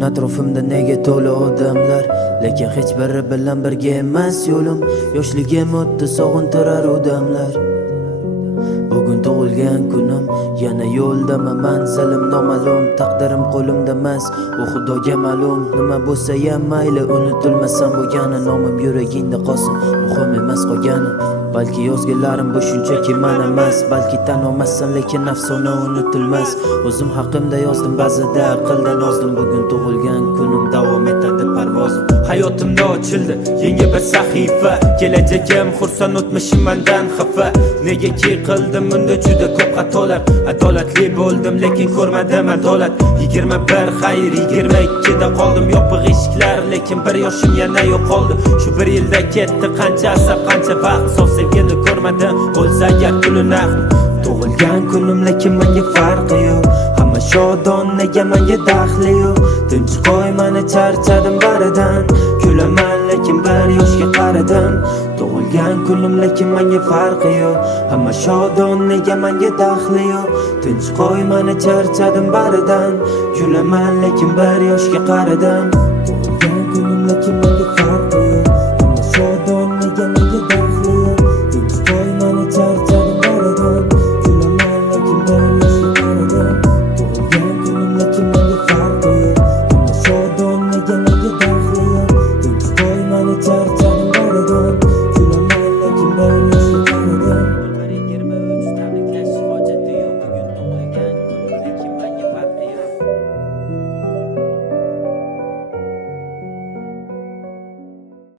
Bugun atrofimda nega to'la odamlar, lekin hech biri bilan birga emas yo'lim. Yoshligim o'tdi, sog'intirar u damlar. Bugun tug'ilgan kunim, yana yo'ldaman, manzilim noma'lum. Taqdirim qo'limda emas, u Xudoga ma'lum. Nima bo'lsa ham mayli, unutilmasam bo'lgani. Nomim yuragingda qolsin, muhim emas qolgani. Balki yozganlarim bu shunchaki men emas, balki tan olmassan, lekin afsona unutilmas. O'zim haqimda yozdim, ba'zida aqldan ozdim. Bugun tug'ilgan kunim, davom etadi parvozim. Hayotimda ochildi yangi bir sahifa, kelajagim xursand, o'tmishim mendan xafa. Negaki qildim bunda juda ko'p xatolar, adolatli bo'ldim lekin ko'rmadim adolat. 21 xayr 22 da qoldim, yopiq eshiklar, lekin bir yoshim yana yo'qoldi. Shu bir yilda ketdi qancha asab, qancha vaqt, sof sevgini ko'rmadim, bo'lsa agar kuni naq. Tug'ilgan kunim, lekin menga farqi yo'q, hamma shodon, nega menga daxli yo'q. Tinch qo'y, meni charchadim baridan, kulaman lekin bir yoshga qaradim. Tug'ilgan kunim, lekin menga farqi yo'q, hamma shodon, nega menga daxli yo'q. Tinch qo'y, meni charchadim baridan, kulaman lekin bir yoshga qaradim.